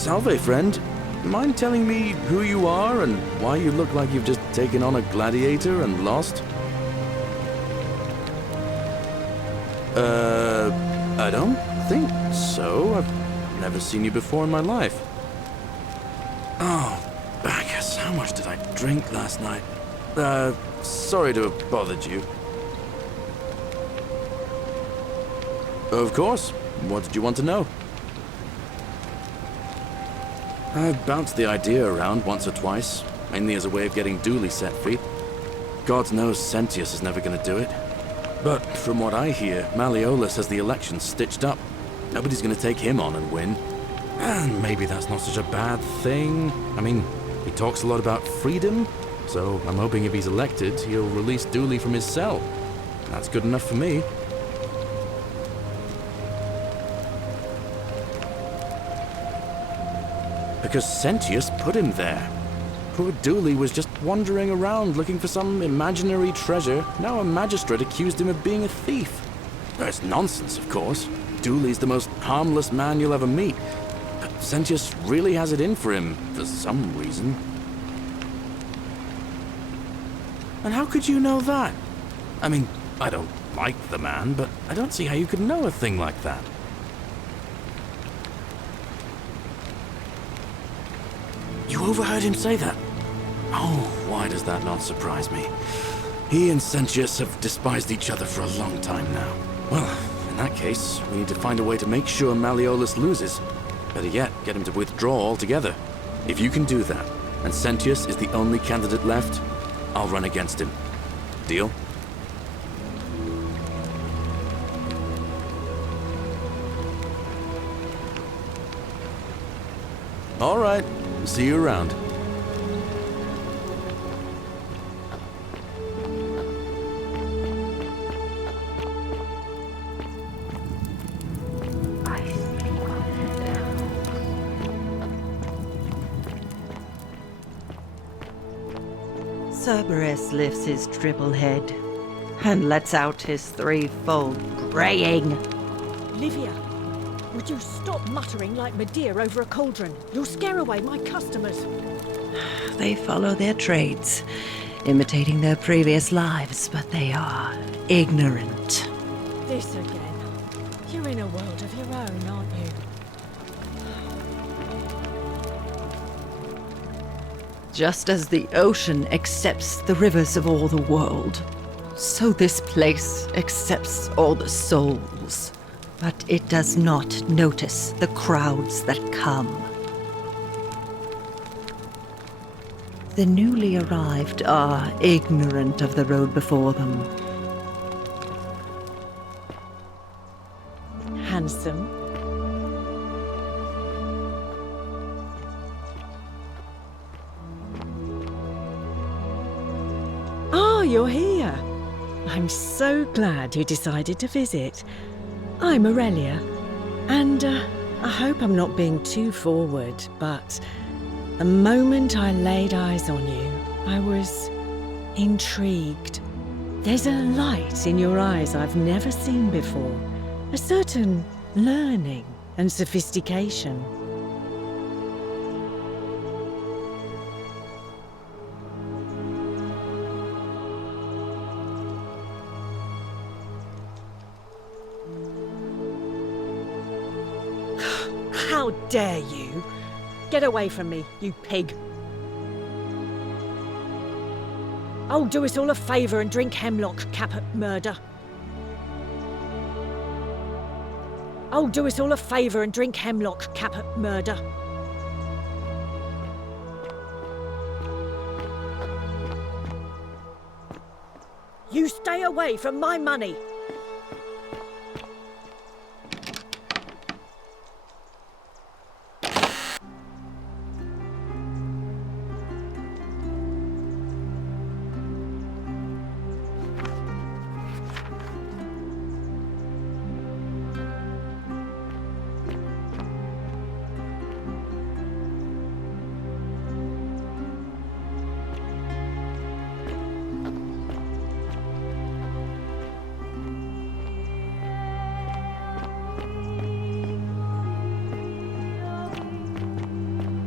Salve, friend. Mind telling me who you are and why you look like you've just taken on a gladiator and lost? I don't think so. I've never seen you before in my life. Oh, Bacchus, how much did I drink last night? Sorry to have bothered you. Of course. What did you want to know? I've bounced the idea around once or twice, mainly as a way of getting Dooley set free. God knows Sentius is never going to do it. But from what I hear, Malleolus has the election stitched up. Nobody's going to take him on and win. And maybe that's not such a bad thing. I mean, he talks a lot about freedom, so I'm hoping if he's elected, he'll release Dooley from his cell. That's good enough for me. Because Sentius put him there. Poor Dooley was just wandering around looking for some imaginary treasure. Now a magistrate accused him of being a thief. That's nonsense, of course. Dooley's the most harmless man you'll ever meet. But Sentius really has it in for him, for some reason. And how could you know that? I mean, I don't like the man, but I don't see how you could know a thing like that. You overheard him say that? Oh, why does that not surprise me? He and Sentius have despised each other for a long time now. Well, in that case, we need to find a way to make sure Malleolus loses. Better yet, get him to withdraw altogether. If you can do that, and Sentius is the only candidate left, I'll run against him. Deal? All right. See you around. Cerberus lifts his triple head and lets out his threefold braying. Livia, would you stop muttering like Medea over a cauldron? You'll scare away my customers. They follow their trades, imitating their previous lives, but they are ignorant. This again. You're in a world of your own, aren't you? Just as the ocean accepts the rivers of all the world, so this place accepts all the souls. But it does not notice the crowds that come. The newly arrived are ignorant of the road before them. Handsome. Oh, you're here. I'm so glad you decided to visit. I'm Aurelia, and I hope I'm not being too forward, but the moment I laid eyes on you, I was intrigued. There's a light in your eyes I've never seen before, a certain learning and sophistication. How dare you! Get away from me, you pig! Oh, do us all a favour and drink hemlock, Caput Murder. Oh, do us all a favour and drink hemlock, Caput Murder. You stay away from my money!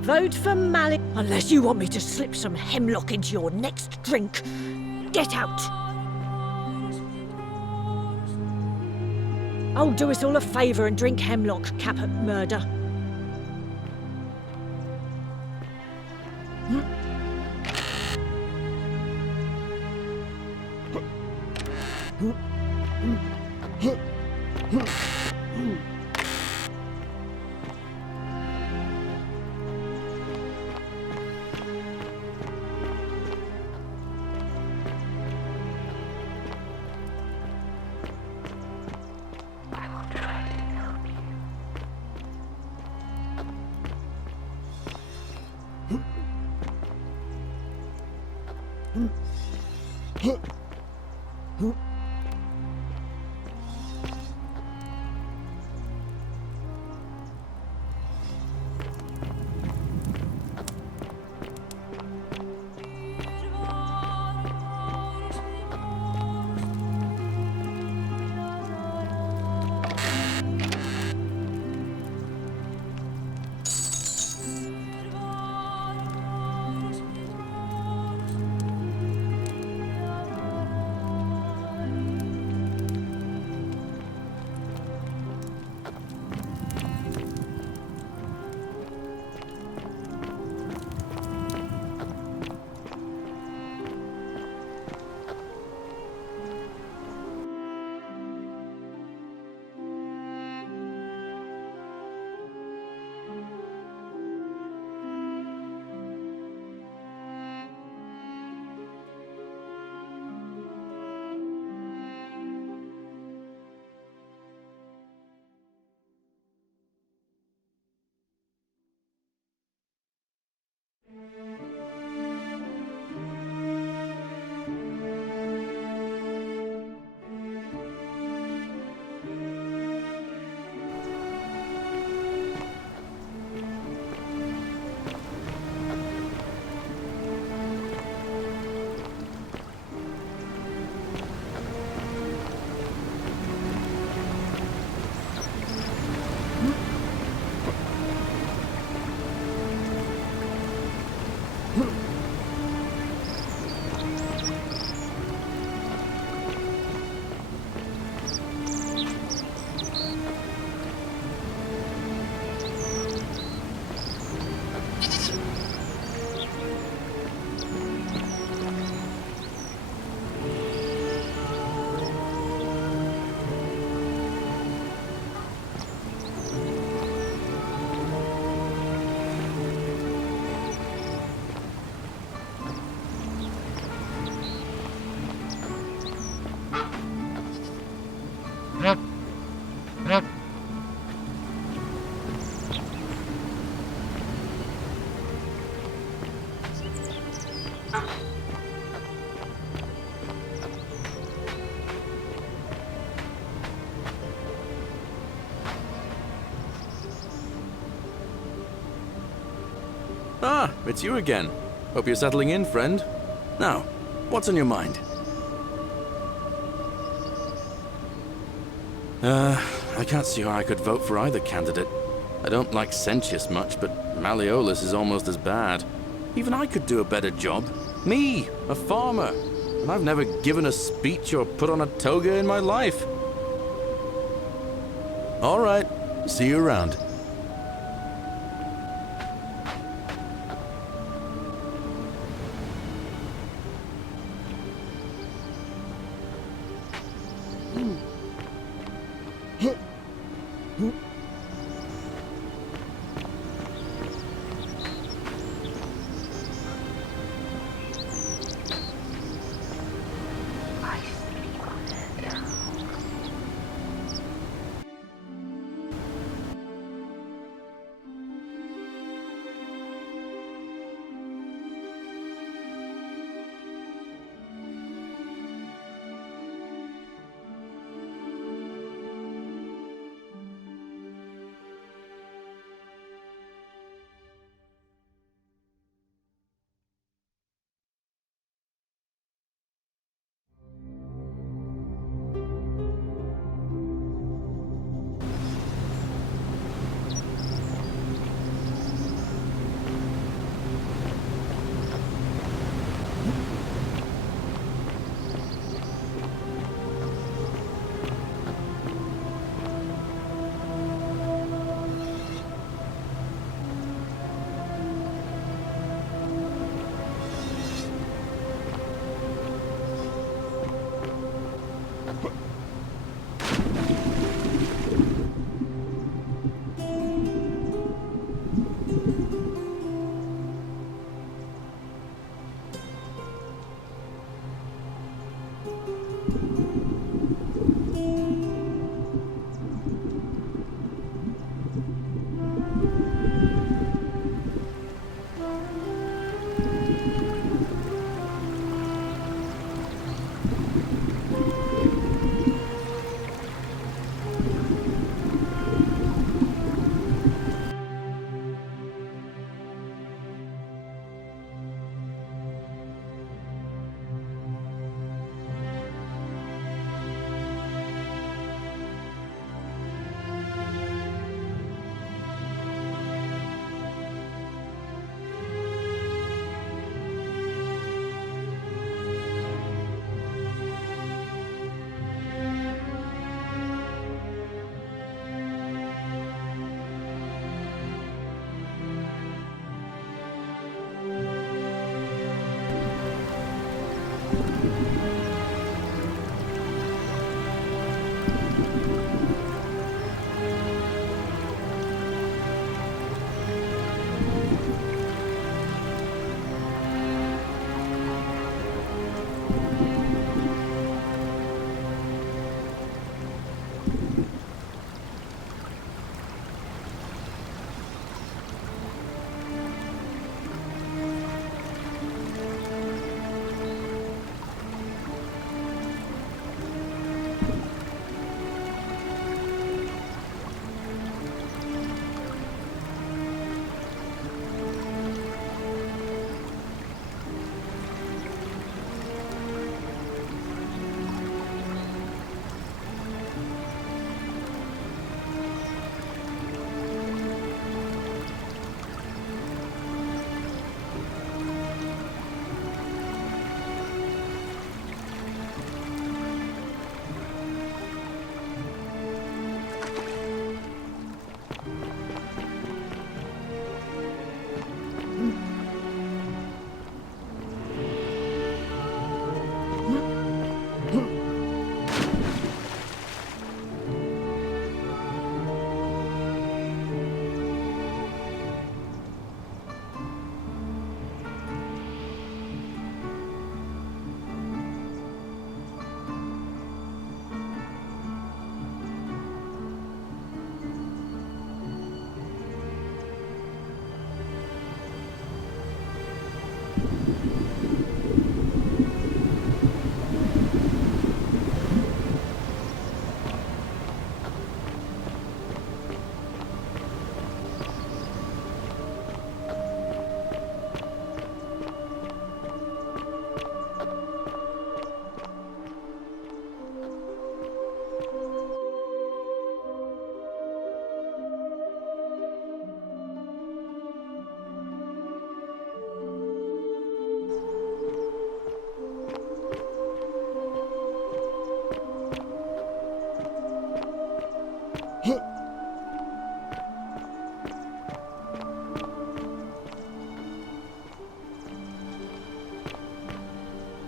Vote for Malik, unless you want me to slip some hemlock into your next drink. Get out! Oh, do us all a favour and drink hemlock, Caput Murder. Ah, it's you again. Hope you're settling in, friend. Now, what's on your mind? I can't see how I could vote for either candidate. I don't like Sentius much, but Malleolus is almost as bad. Even I could do a better job. Me, a farmer. And I've never given a speech or put on a toga in my life. All right, see you around.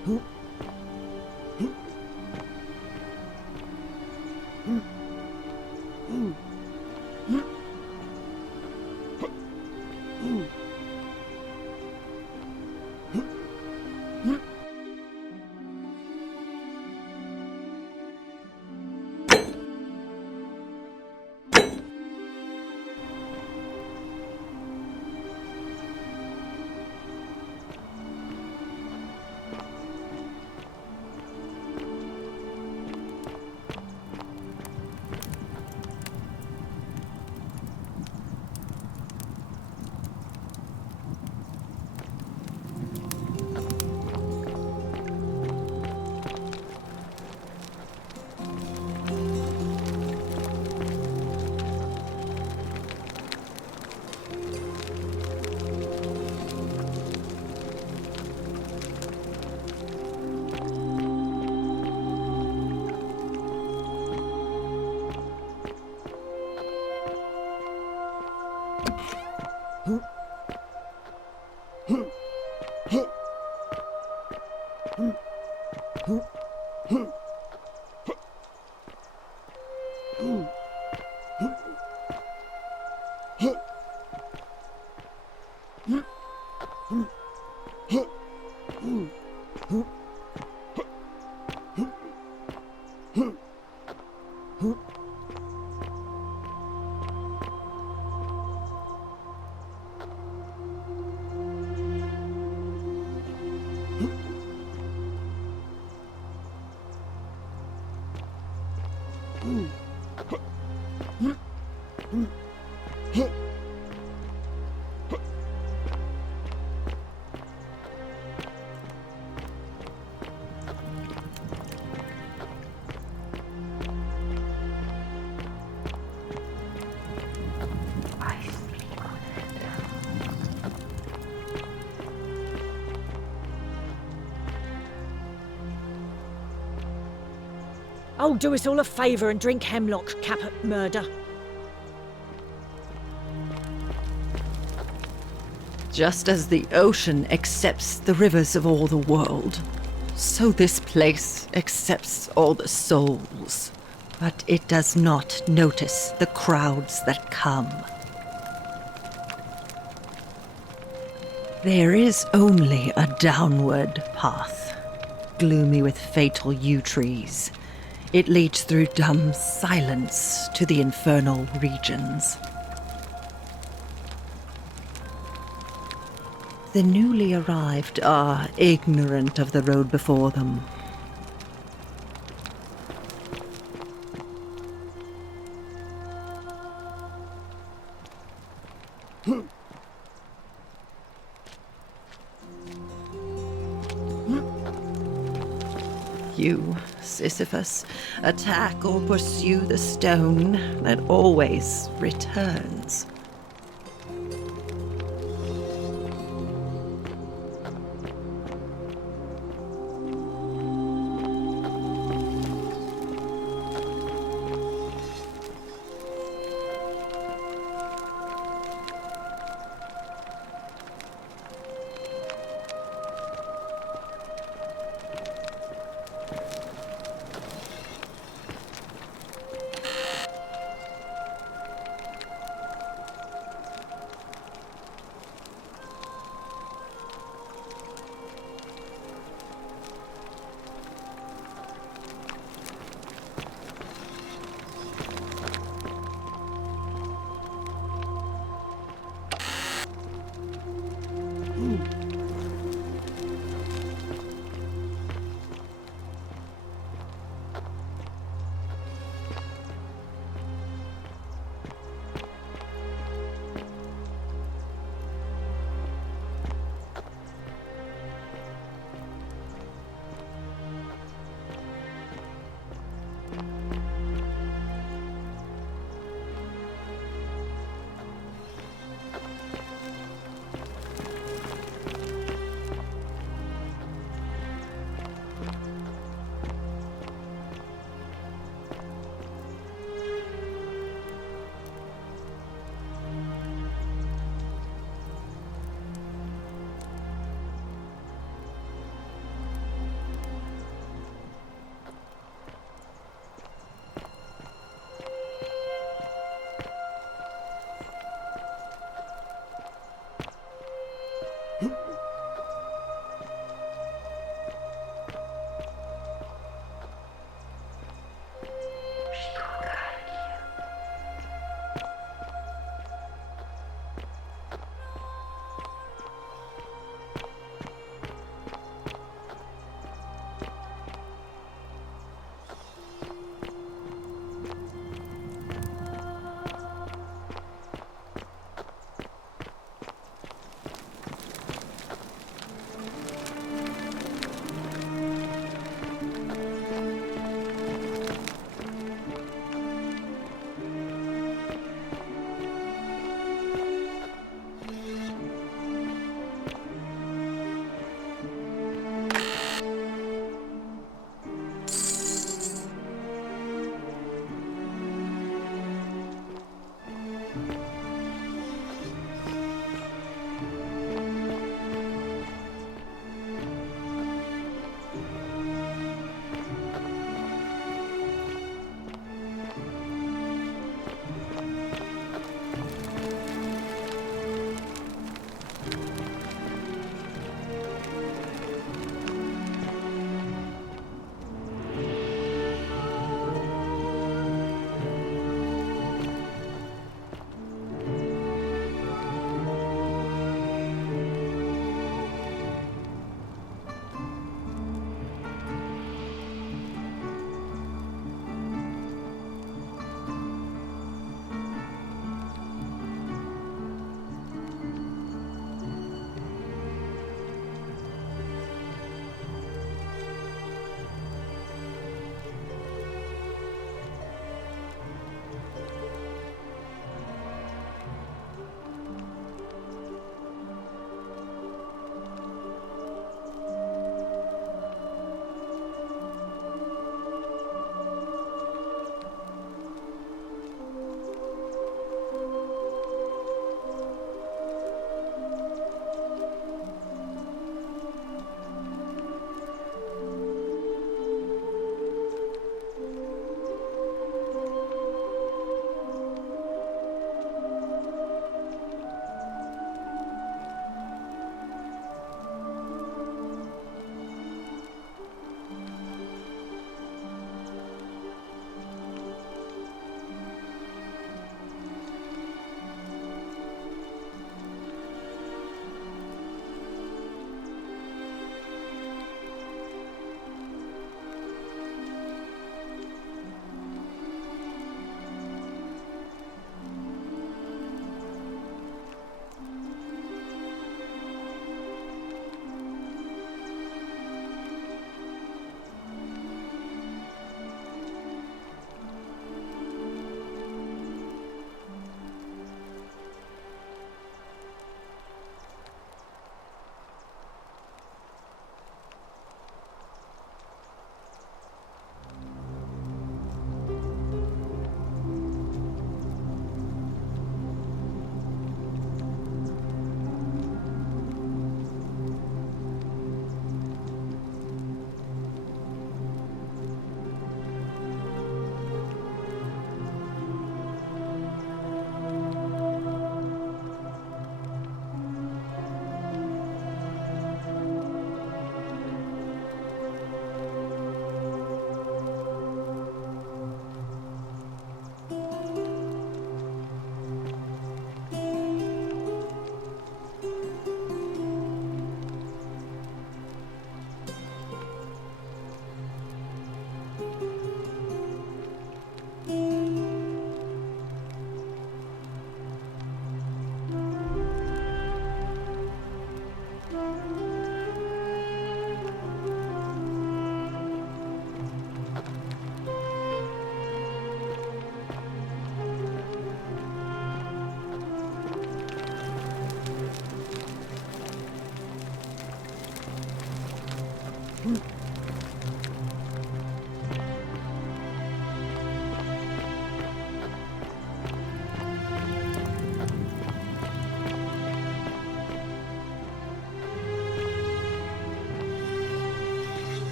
Oh, do us all a favour and drink hemlock, Caput Murder. Just as the ocean accepts the rivers of all the world, so this place accepts all the souls. But it does not notice the crowds that come. There is only a downward path, gloomy with fatal yew trees. It leads through dumb silence to the infernal regions. The newly arrived are ignorant of the road before them. You, Sisyphus, attack or pursue the stone that always returns.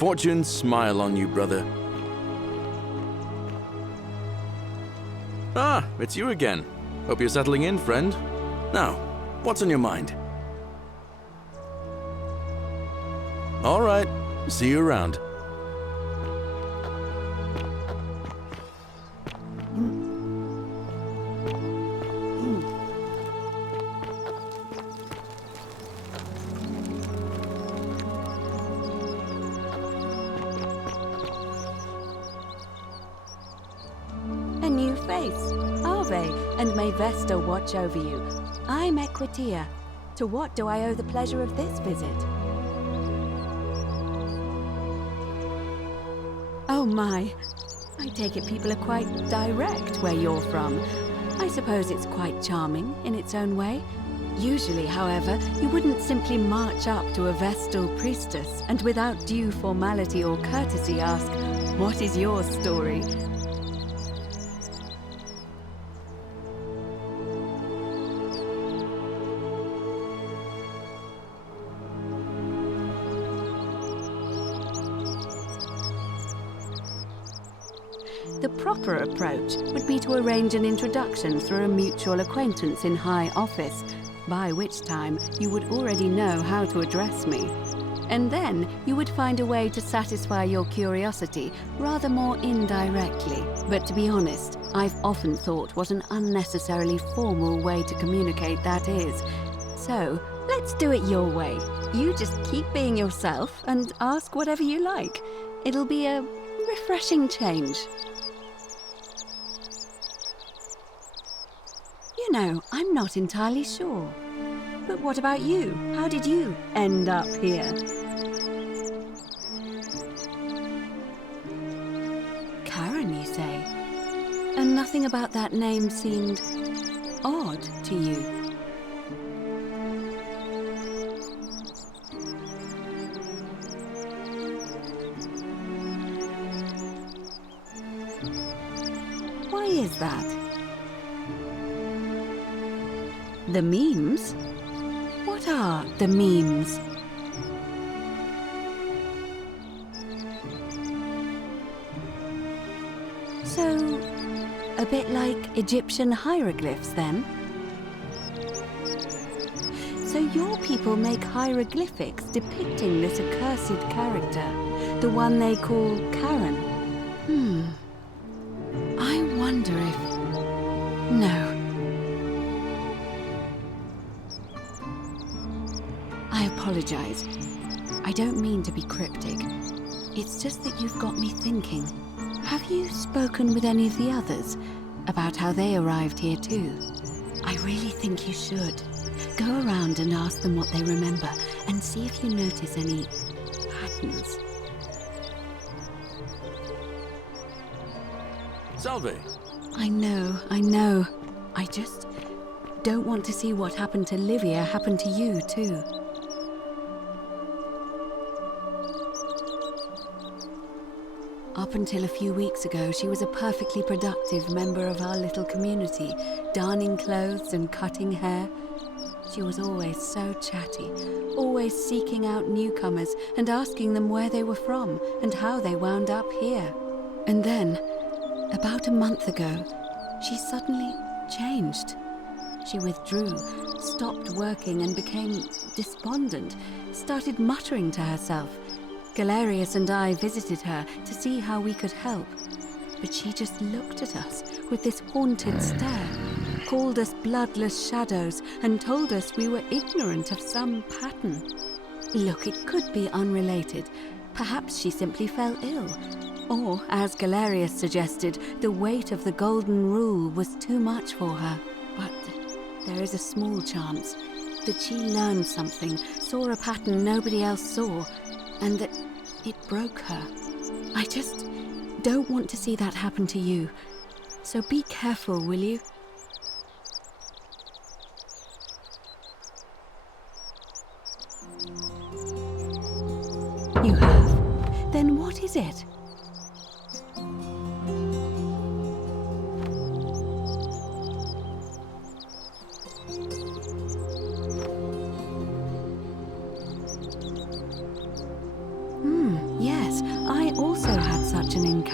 Fortune smile on you, brother. Ah, it's you again. Hope you're settling in, friend. Now, what's on your mind? All right, see you around. A new face. Ave, and may Vesta watch over you. I'm Equitia. To what do I owe the pleasure of this visit? Oh my. I take it people are quite direct where you're from. I suppose it's quite charming in its own way. Usually, however, you wouldn't simply march up to a Vestal priestess and without due formality or courtesy ask, "What is your story?" The proper approach would be to arrange an introduction through a mutual acquaintance in high office, by which time you would already know how to address me. And then you would find a way to satisfy your curiosity rather more indirectly. But to be honest, I've often thought what an unnecessarily formal way to communicate that is. So, let's do it your way. You just keep being yourself and ask whatever you like. It'll be a refreshing change. You know, I'm not entirely sure. But what about you? How did you end up here? Karen, you say? And nothing about that name seemed odd to you? Why is that? The memes? What are the memes? So, a bit like Egyptian hieroglyphs then? So your people make hieroglyphics depicting this accursed character, the one they call Karen? I wonder if... No. I apologize. I don't mean to be cryptic. It's just that you've got me thinking. Have you spoken with any of the others about how they arrived here too? I really think you should. Go around and ask them what they remember and see if you notice any patterns. Salve. I know. I just don't want to see what happened to Livia happen to you too. Up until a few weeks ago, she was a perfectly productive member of our little community, darning clothes and cutting hair. She was always so chatty, always seeking out newcomers and asking them where they were from and how they wound up here. And then, about a month ago, she suddenly changed. She withdrew, stopped working and became despondent, started muttering to herself. Galerius and I visited her to see how we could help, but she just looked at us with this haunted stare, called us bloodless shadows, and told us we were ignorant of some pattern. Look, it could be unrelated. Perhaps she simply fell ill. Or, as Galerius suggested, the weight of the golden rule was too much for her. But there is a small chance that she learned something, saw a pattern nobody else saw, and that it broke her. I just don't want to see that happen to you. So be careful, will you? You have? Then what is it? Yes.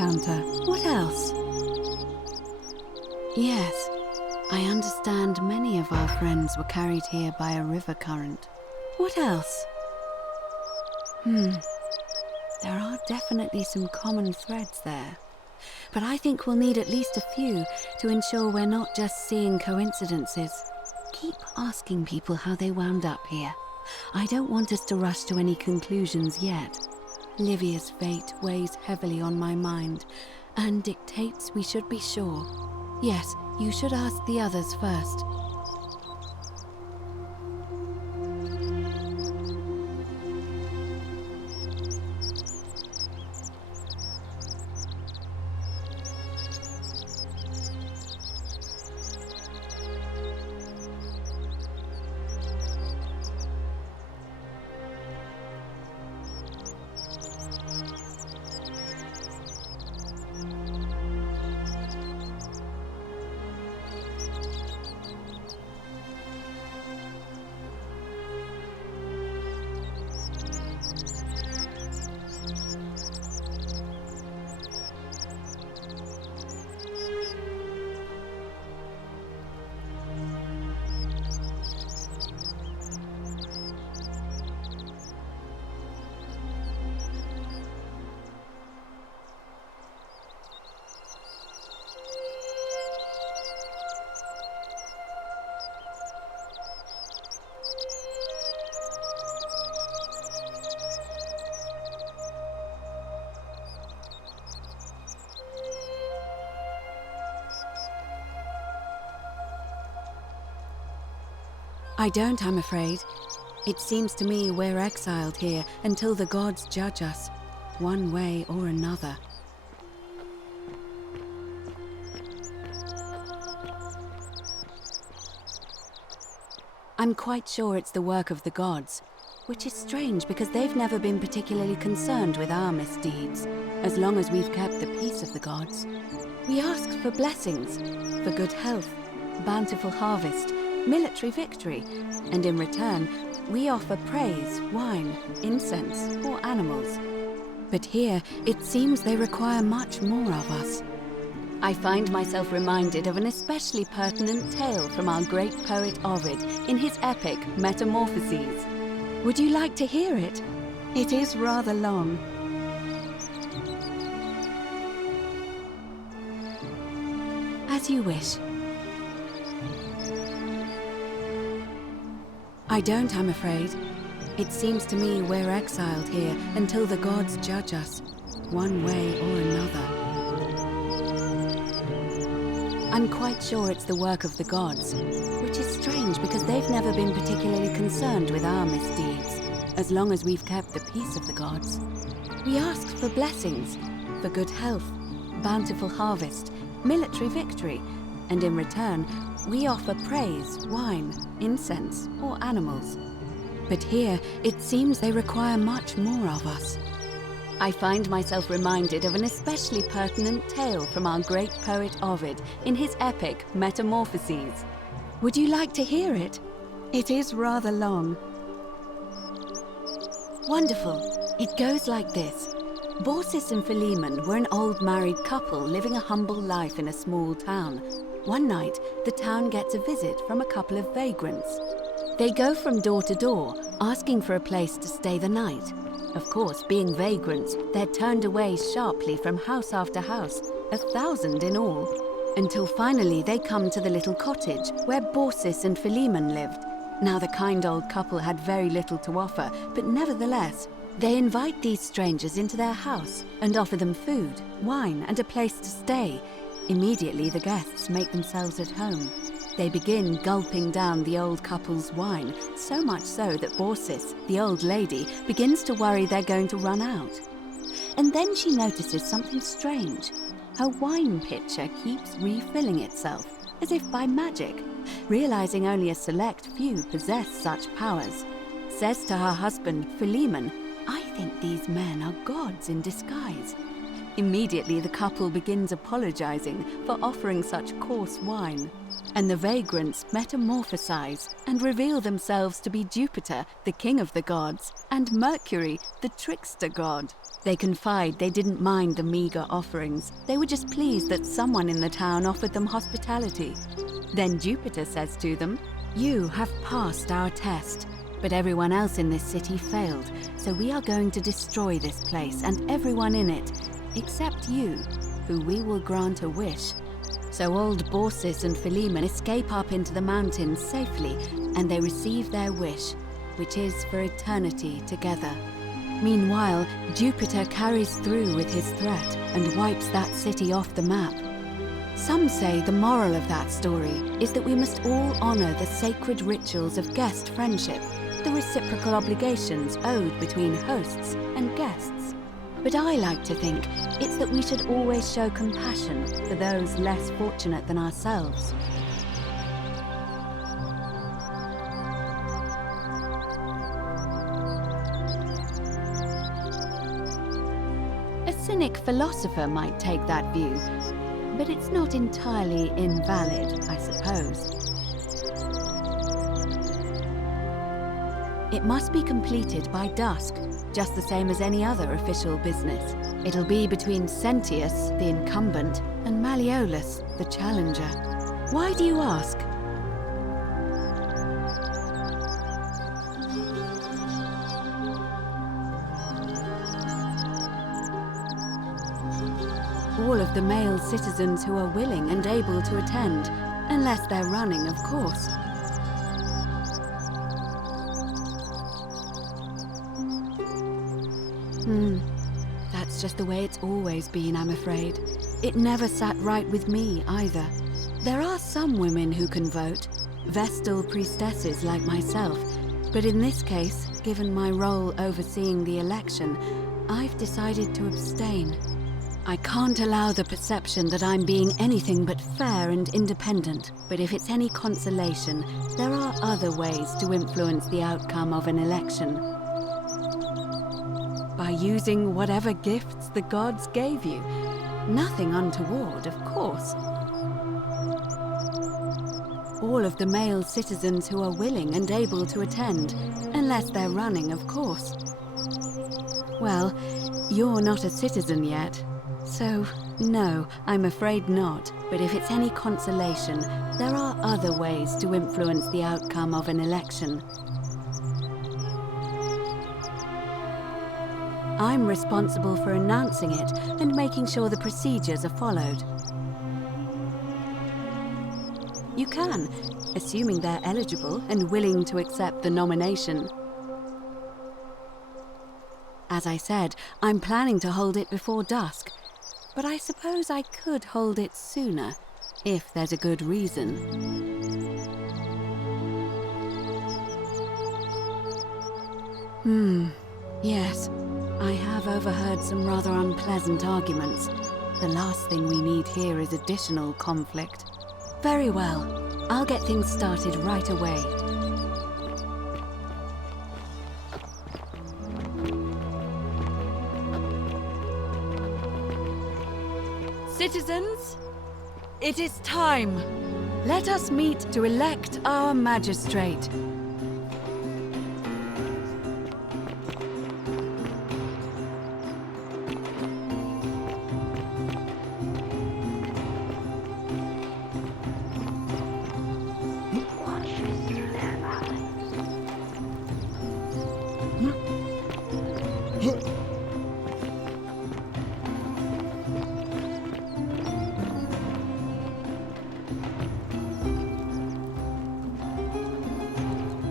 encounter. What else? Yes, I understand many of our friends were carried here by a river current. What else? There are definitely some common threads there. But I think we'll need at least a few to ensure we're not just seeing coincidences. Keep asking people how they wound up here. I don't want us to rush to any conclusions yet. Livia's fate weighs heavily on my mind and dictates we should be sure. Yes, you should ask the others first. I don't, I'm afraid. It seems to me we're exiled here until the gods judge us, one way or another. I'm quite sure it's the work of the gods, which is strange because they've never been particularly concerned with our misdeeds, as long as we've kept the peace of the gods. We ask for blessings, for good health, bountiful harvest, military victory, and in return, we offer praise, wine, incense, or animals. But here, it seems they require much more of us. I find myself reminded of an especially pertinent tale from our great poet Ovid in his epic Metamorphoses. Would you like to hear it? It is rather long. As you wish. I don't, I'm afraid. It seems to me we're exiled here until the gods judge us, one way or another. I'm quite sure it's the work of the gods, which is strange because they've never been particularly concerned with our misdeeds, as long as we've kept the peace of the gods. We ask for blessings, for good health, bountiful harvest, military victory, and in return, we offer praise, wine, incense, or animals. But here, it seems they require much more of us. I find myself reminded of an especially pertinent tale from our great poet Ovid in his epic Metamorphoses. Would you like to hear it? It is rather long. Wonderful. It goes like this. Baucis and Philemon were an old married couple living a humble life in a small town. One night, the town gets a visit from a couple of vagrants. They go from door to door, asking for a place to stay the night. Of course, being vagrants, they're turned away sharply from house after house, 1,000 in all, until finally they come to the little cottage where Baucis and Philemon lived. Now, the kind old couple had very little to offer, but nevertheless, they invite these strangers into their house and offer them food, wine, and a place to stay. Immediately, the guests make themselves at home. They begin gulping down the old couple's wine, so much so that Baucis, the old lady, begins to worry they're going to run out. And then she notices something strange. Her wine pitcher keeps refilling itself, as if by magic. Realizing only a select few possess such powers, says to her husband, Philemon, "I think these men are gods in disguise." Immediately, the couple begins apologizing for offering such coarse wine. And the vagrants metamorphosize and reveal themselves to be Jupiter, the king of the gods, and Mercury, the trickster god. They confide they didn't mind the meager offerings. They were just pleased that someone in the town offered them hospitality. Then Jupiter says to them, "You have passed our test, but everyone else in this city failed, so we are going to destroy this place and everyone in it, except you, who we will grant a wish." So old Baucis and Philemon escape up into the mountains safely, and they receive their wish, which is for eternity together. Meanwhile, Jupiter carries through with his threat and wipes that city off the map. Some say the moral of that story is that we must all honor the sacred rituals of guest friendship, the reciprocal obligations owed between hosts and guests. But I like to think it's that we should always show compassion for those less fortunate than ourselves. A cynic philosopher might take that view, but it's not entirely invalid, I suppose. It must be completed by dusk, just the same as any other official business. It'll be between Sentius, the incumbent, and Malleolus, the challenger. Why do you ask? All of the male citizens who are willing and able to attend, unless they're running, of course. That's just the way it's always been, I'm afraid. It never sat right with me, either. There are some women who can vote, Vestal priestesses like myself, but in this case, given my role overseeing the election, I've decided to abstain. I can't allow the perception that I'm being anything but fair and independent, but if it's any consolation, there are other ways to influence the outcome of an election. By using whatever gifts the gods gave you. Nothing untoward, of course. All of the male citizens who are willing and able to attend, unless they're running, of course. Well, you're not a citizen yet, so no, I'm afraid not. But if it's any consolation, there are other ways to influence the outcome of an election. I'm responsible for announcing it and making sure the procedures are followed. You can, assuming they're eligible and willing to accept the nomination. As I said, I'm planning to hold it before dusk, but I suppose I could hold it sooner, if there's a good reason. Yes. I have overheard some rather unpleasant arguments. The last thing we need here is additional conflict. Very well. I'll get things started right away. Citizens, it is time. Let us meet to elect our magistrate.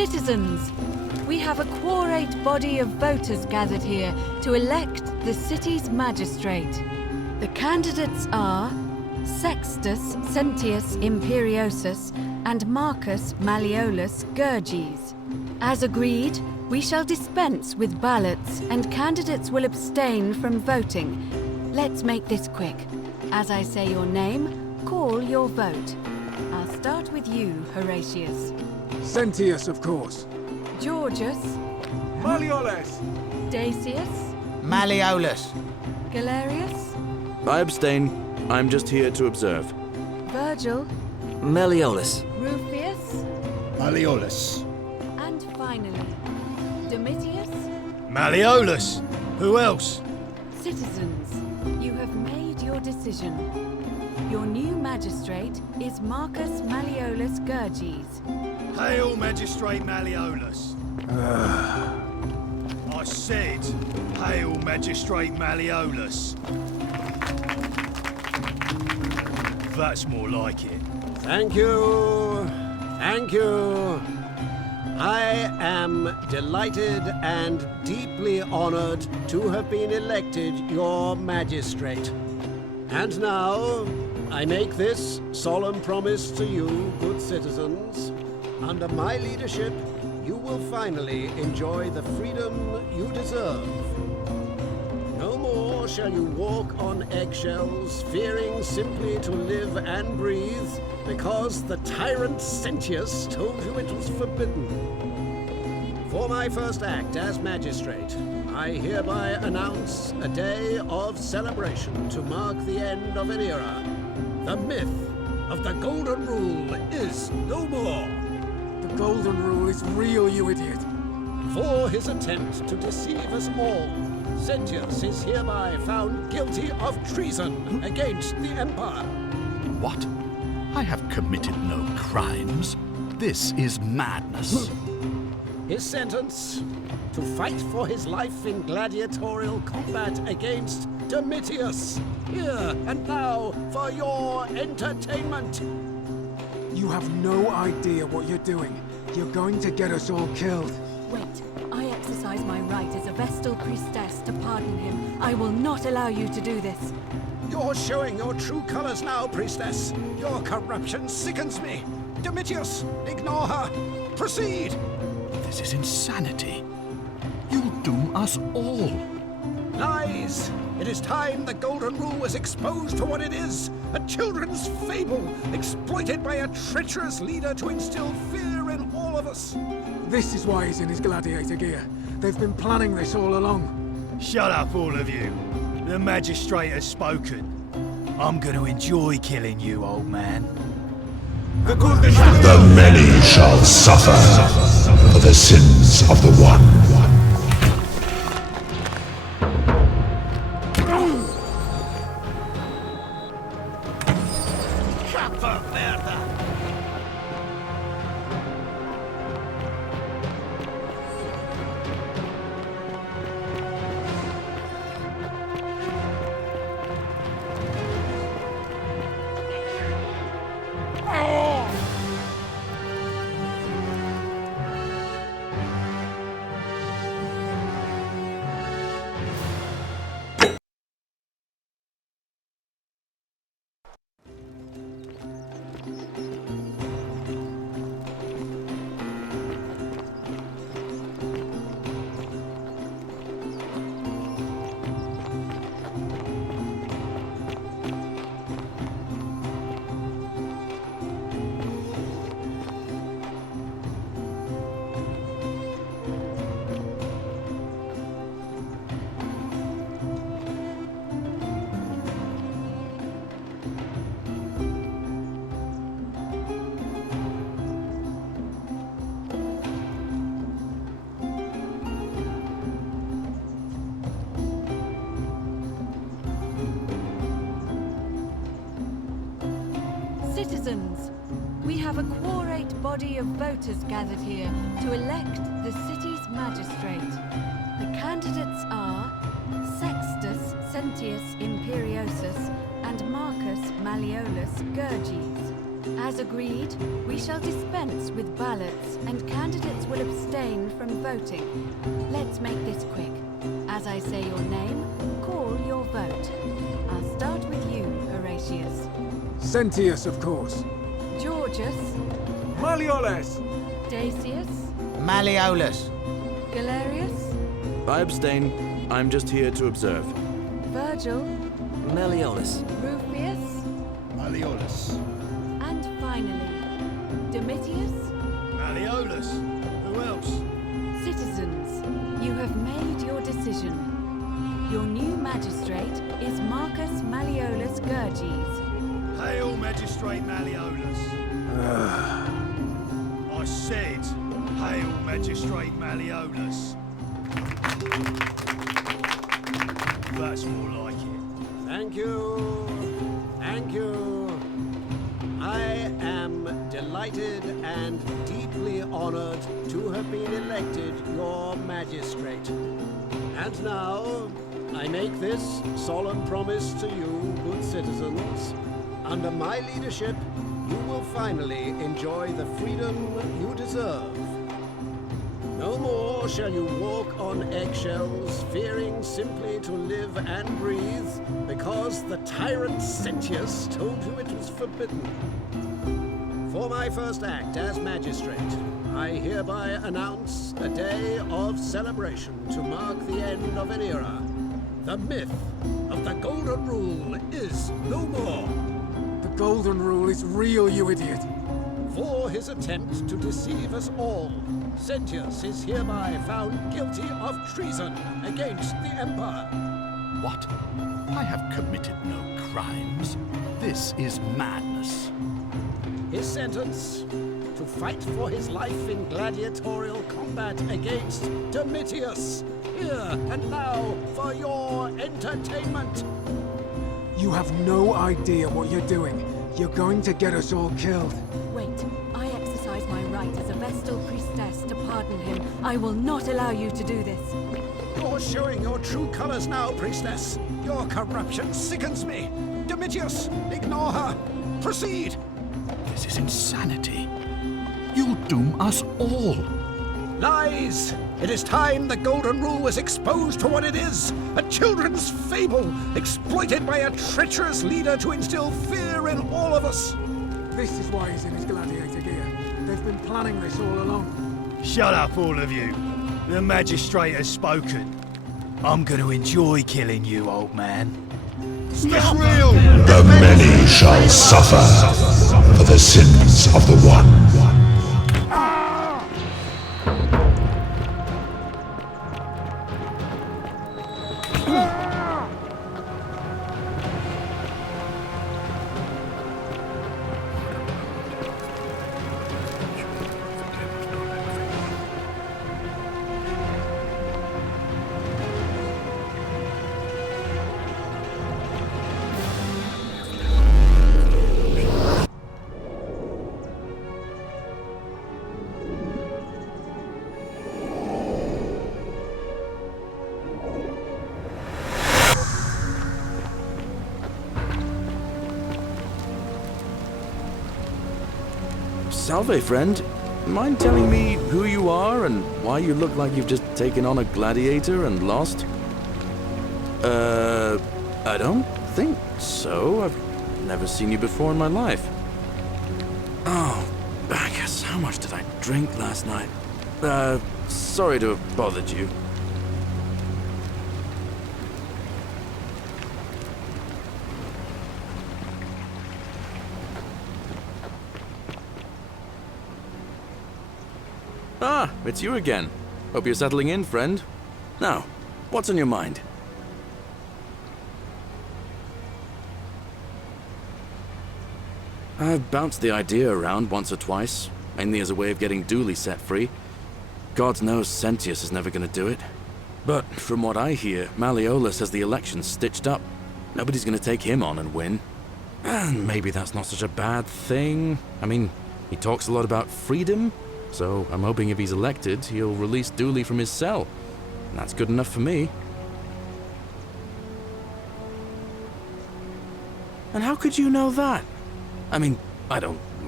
Citizens, we have a quorate body of voters gathered here to elect the city's magistrate. The candidates are Sextus Sentius Imperiosus and Marcus Malleolus Gurges. As agreed, we shall dispense with ballots and candidates will abstain from voting. Let's make this quick. As I say your name, call your vote. I'll start with you, Horatius. Sentius, of course. Georgius. Malleolus! Dacius. Malleolus. Galerius. I abstain. I'm just here to observe. Virgil. Malleolus. Rufius. Malleolus. And finally, Domitius. Malleolus! Who else? Citizens, you have made your decision. Your new magistrate is Marcus Malleolus Gurges. Hail, Magistrate Malleolus. I said, hail, Magistrate Malleolus. That's more like it. Thank you. Thank you. I am delighted and deeply honored to have been elected your magistrate. And now, I make this solemn promise to you, good citizens. Under my leadership, you will finally enjoy the freedom you deserve. No more shall you walk on eggshells, fearing simply to live and breathe, because the tyrant Sentius told you it was forbidden. For my first act as magistrate, I hereby announce a day of celebration to mark the end of an era. The myth of the Golden Rule is no more. The Golden Rule is real, you idiot. For his attempt to deceive us all, Sentius is hereby found guilty of treason against the Empire. What? I have committed no crimes. This is madness. His sentence: to fight for his life in gladiatorial combat against Domitius. Here and now for your entertainment. You have no idea what you're doing. You're going to get us all killed. Wait, I exercise my right as a Vestal priestess to pardon him. I will not allow you to do this. You're showing your true colors now, priestess. Your corruption sickens me. Domitius, ignore her. Proceed. This is insanity. You'll doom us all. Lies! It is time the Golden Rule was exposed for what it is. A children's fable, exploited by a treacherous leader to instill fear in all of us. This is why he's in his gladiator gear. They've been planning this all along. Shut up, all of you. The magistrate has spoken. I'm going to enjoy killing you, old man. The many shall suffer for the sins of the one. Citizens, we have a quorate body of voters gathered here to elect the city's magistrate. The candidates are Sextus Sentius Imperiosus and Marcus Malleolus Gurges. As agreed, we shall dispense with ballots, and candidates will abstain from voting. Let's make this quick. As I say your name, call your vote. I'll start with you, Horatius. Sentius, of course. Georgius. Malleolus! Dacius. Malleolus. Galerius. I abstain. I'm just here to observe. Virgil. Malleolus. Rufius. Malleolus. And finally, Domitius. Malleolus. Who else? Citizens, you have made your decision. Your new magistrate is Marcus Malleolus Gurges. Hail, Magistrate Malleolus. I said, hail, Magistrate Malleolus. That's more like it. Thank you. Thank you. I am delighted and deeply honored to have been elected your magistrate. And now, I make this solemn promise to you, good citizens. Under my leadership, you will finally enjoy the freedom you deserve. No more shall you walk on eggshells, fearing simply to live and breathe, because the tyrant Sentius told you it was forbidden. For my first act as magistrate, I hereby announce a day of celebration to mark the end of an era. The myth of the Golden Rule is no more. The Golden Rule is real, you idiot. For his attempt to deceive us all, Sentius is hereby found guilty of treason against the Empire. What? I have committed no crimes. This is madness. His sentence: to fight for his life in gladiatorial combat against Domitius, here and now for your entertainment. You have no idea what you're doing. You're going to get us all killed. Wait, I exercise my right as a Vestal priestess to pardon him. I will not allow you to do this. You're showing your true colors now, priestess. Your corruption sickens me. Domitius, ignore her. Proceed. This is insanity. You'll doom us all. Lies! It is time the Golden Rule was exposed for what it is, a children's fable, exploited by a treacherous leader to instill fear in all of us. This is why he's in his gladiator gear. They've been planning this all along. Shut up, all of you. The magistrate has spoken. I'm going to enjoy killing you, old man. Stop! The many shall suffer for the sins of the one. Salve, friend. Mind telling me who you are and why you look like you've just taken on a gladiator and lost? I don't think so. I've never seen you before in my life. Oh, Bacchus, how much did I drink last night? Sorry to have bothered you. Ah, it's you again. Hope you're settling in, friend. Now, what's on your mind? I've bounced the idea around once or twice, mainly as a way of getting Dooley set free. God knows Sentius is never gonna do it. But from what I hear, Malleolus has the election stitched up. Nobody's gonna take him on and win. And maybe that's not such a bad thing. I mean, he talks a lot about freedom. So I'm hoping if he's elected, he'll release Dooley from his cell. And that's good enough for me. And how could you know that? I mean, I don't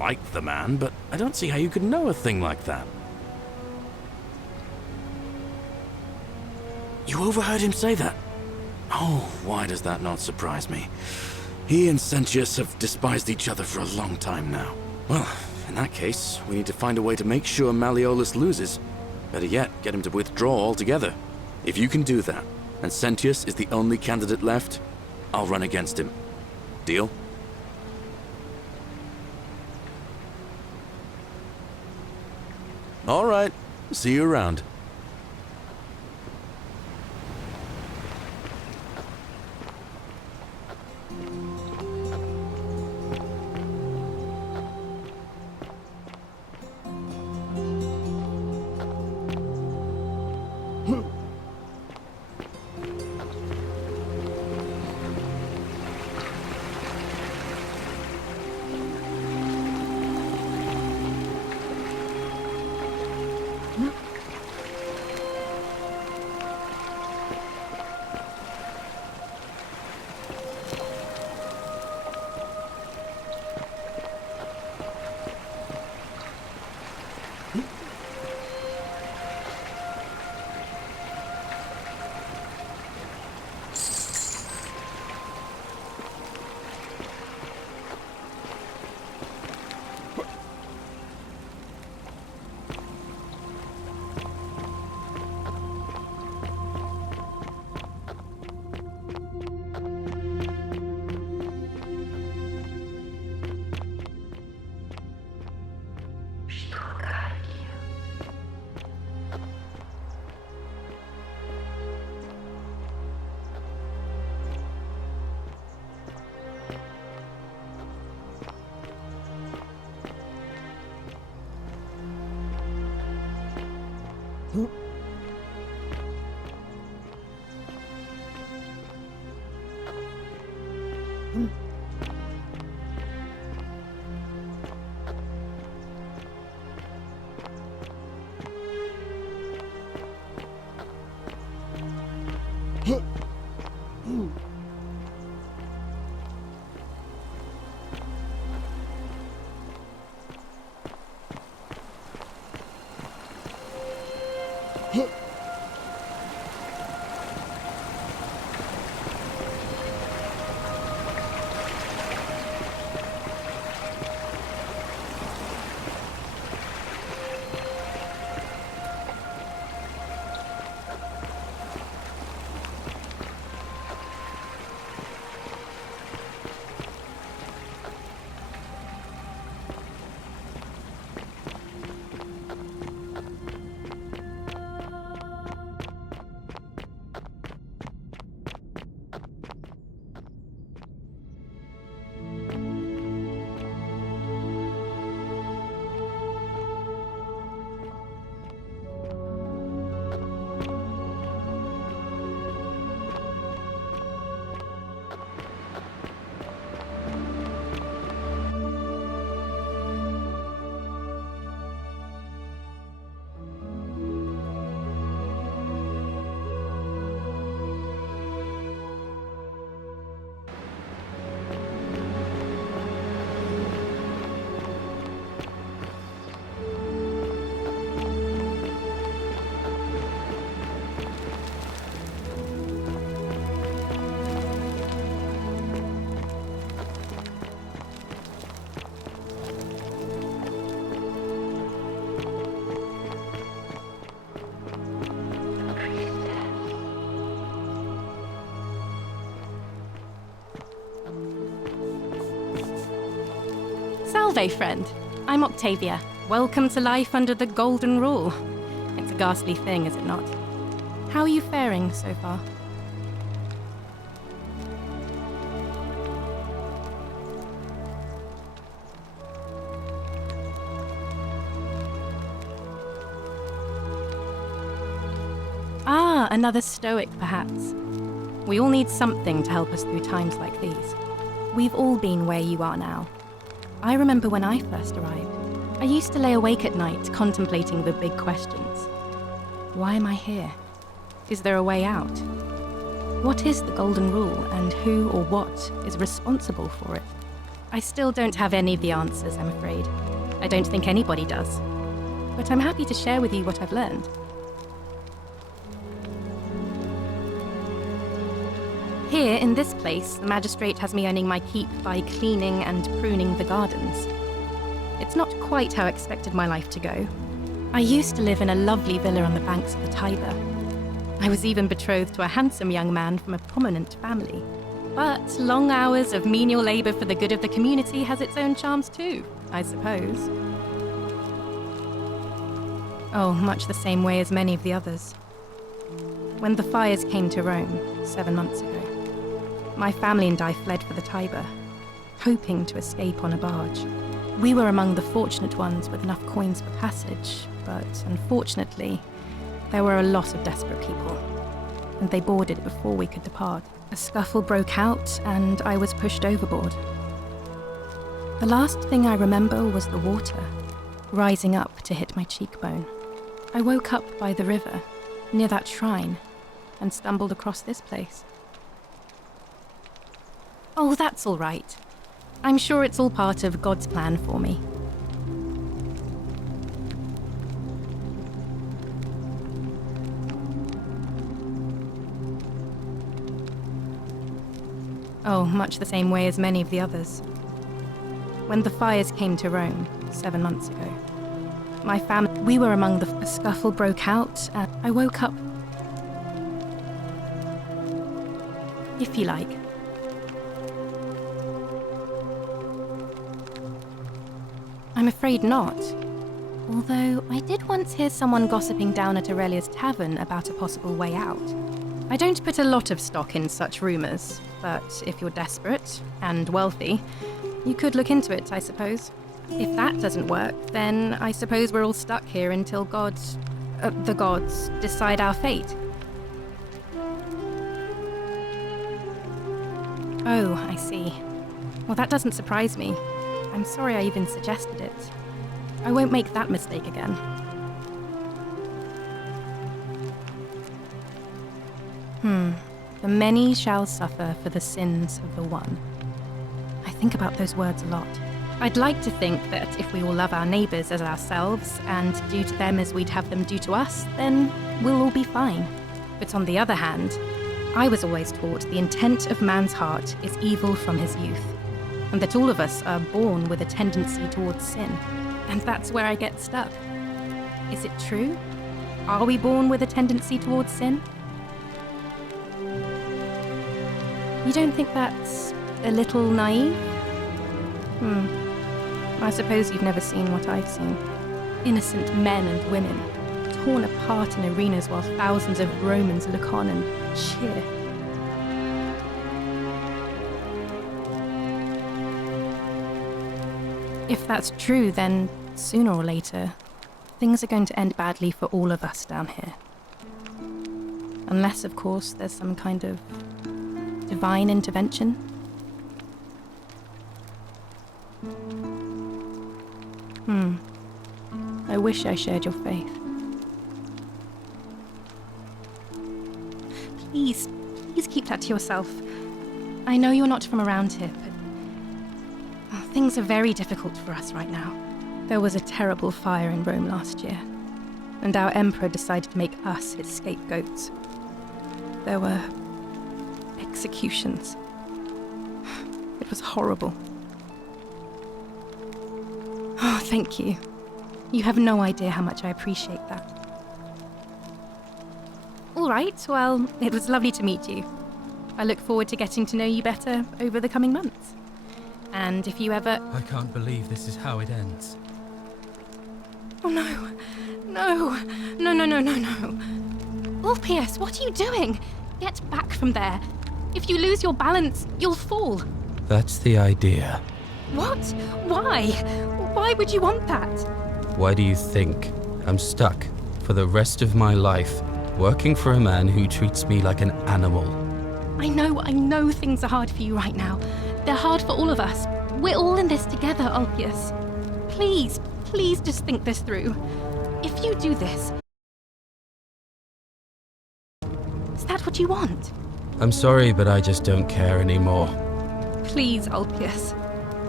like the man, but I don't see how you could know a thing like that. You overheard him say that? Oh, why does that not surprise me? He and Sentius have despised each other for a long time now. Well, in that case, we need to find a way to make sure Malleolus loses. Better yet, get him to withdraw altogether. If you can do that, and Sentius is the only candidate left, I'll run against him. Deal? All right. See you around. Salve, friend. I'm Octavia. Welcome to life under the Golden Rule. It's a ghastly thing, is it not? How are you faring so far? Ah, another stoic, perhaps. We all need something to help us through times like these. We've all been where you are now. I remember when I first arrived. I used to lay awake at night contemplating the big questions. Why am I here? Is there a way out? What is the Golden Rule, and who or what is responsible for it? I still don't have any of the answers, I'm afraid. I don't think anybody does. But I'm happy to share with you what I've learned. Here, in this place, the magistrate has me earning my keep by cleaning and pruning the gardens. It's not quite how I expected my life to go. I used to live in a lovely villa on the banks of the Tiber. I was even betrothed to a handsome young man from a prominent family. But long hours of menial labour for the good of the community has its own charms too, I suppose. Oh, much the same way as many of the others. When the fires came to Rome 7 months ago, my family and I fled for the Tiber, hoping to escape on a barge. We were among the fortunate ones with enough coins for passage, but unfortunately, there were a lot of desperate people, and they boarded before we could depart. A scuffle broke out, and I was pushed overboard. The last thing I remember was the water, rising up to hit my cheekbone. I woke up by the river, near that shrine, and stumbled across this place. Oh, that's all right. I'm sure it's all part of God's plan for me. Oh, much the same way as many of the others. When the fires came to Rome 7 months ago, my family, we were among the... A scuffle broke out, and I woke up... If you like. I'm afraid not. Although, I did once hear someone gossiping down at Aurelia's tavern about a possible way out. I don't put a lot of stock in such rumours, but if you're desperate and wealthy, you could look into it, I suppose. If that doesn't work, then I suppose we're all stuck here until the gods decide our fate. Oh, I see. Well, that doesn't surprise me. I'm sorry I even suggested it. I won't make that mistake again. The many shall suffer for the sins of the one. I think about those words a lot. I'd like to think that if we all love our neighbours as ourselves and do to them as we'd have them do to us, then we'll all be fine. But on the other hand, I was always taught the intent of man's heart is evil from his youth, and that all of us are born with a tendency towards sin. And that's where I get stuck. Is it true? Are we born with a tendency towards sin? You don't think that's a little naive? I suppose you've never seen what I've seen. Innocent men and women, torn apart in arenas while thousands of Romans look on and cheer. If that's true, then sooner or later, things are going to end badly for all of us down here. Unless, of course, there's some kind of divine intervention. I wish I shared your faith. Please keep that to yourself. I know you're not from around here, but things are very difficult for us right now. There was a terrible fire in Rome last year, and our emperor decided to make us his scapegoats. There were executions. It was horrible. Oh, thank you. You have no idea how much I appreciate that. All right, well, it was lovely to meet you. I look forward to getting to know you better over the coming months. And if you ever... I can't believe this is how it ends. Oh, no. No. No, no, no, no, no. Ulpius, what are you doing? Get back from there. If you lose your balance, you'll fall. That's the idea. What? Why? Why would you want that? Why do you think I'm stuck for the rest of my life working for a man who treats me like an animal? I know things are hard for you right now. They're hard for all of us. We're all in this together, Ulpius. Please just think this through. If you do this... Is that what you want? I'm sorry, but I just don't care anymore. Please, Ulpius.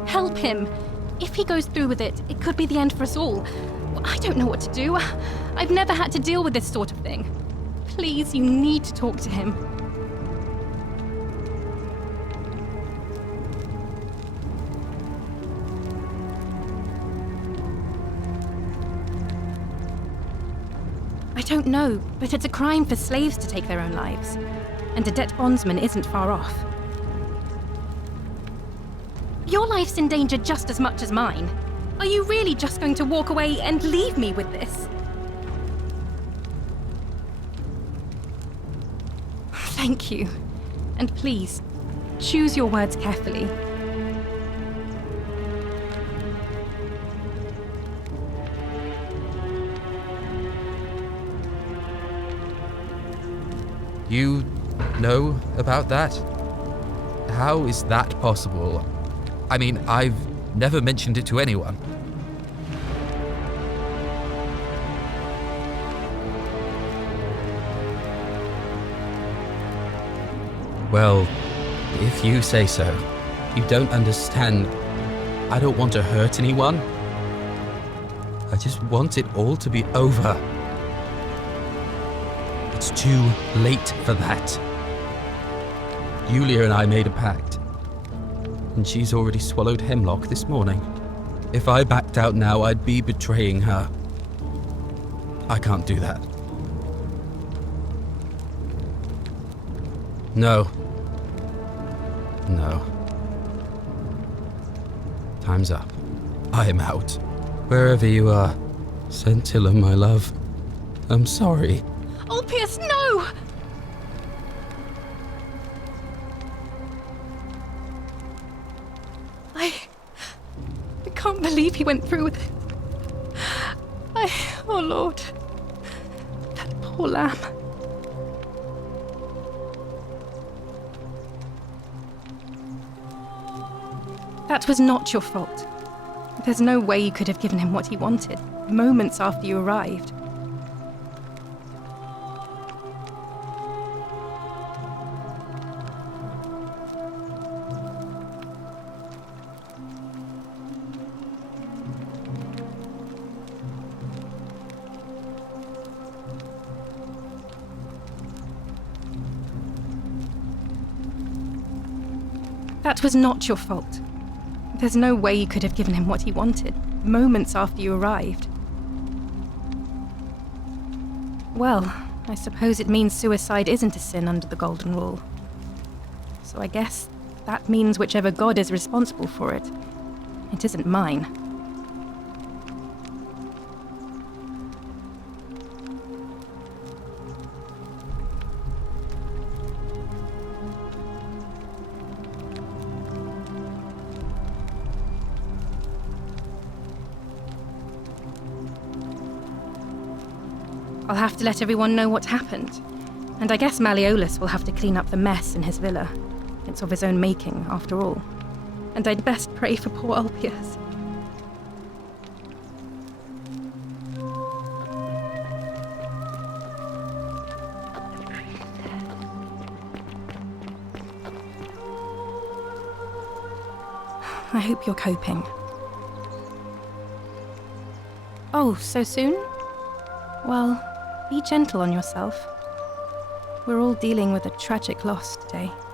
Help him. If he goes through with it, it could be the end for us all. I don't know what to do. I've never had to deal with this sort of thing. Please, you need to talk to him. I don't know, but it's a crime for slaves to take their own lives. And a debt bondsman isn't far off. Your life's in danger just as much as mine. Are you really just going to walk away and leave me with this? Thank you. And please, choose your words carefully. You know about that? How is that possible? I mean, I've never mentioned it to anyone. Well, if you say so. You don't understand. I don't want to hurt anyone. I just want it all to be over. It's too late for that. Yulia and I made a pact, and she's already swallowed hemlock this morning. If I backed out now, I'd be betraying her. I can't do that. No. No. Time's up. I am out. Wherever you are, Scintilla, my love, I'm sorry. Ulpius, no! I can't believe he went through with it. Oh Lord. That poor lamb. That was not your fault. There's no way you could have given him what he wanted, moments after you arrived. That was not your fault. There's no way you could have given him what he wanted, moments after you arrived. Well, I suppose it means suicide isn't a sin under the Golden Rule. So I guess that means whichever god is responsible for it, it isn't mine. I'll have to let everyone know what happened. And I guess Malleolus will have to clean up the mess in his villa. It's of his own making, after all. And I'd best pray for poor Ulpius. I hope you're coping. Oh, so soon? Well, be gentle on yourself. We're all dealing with a tragic loss today.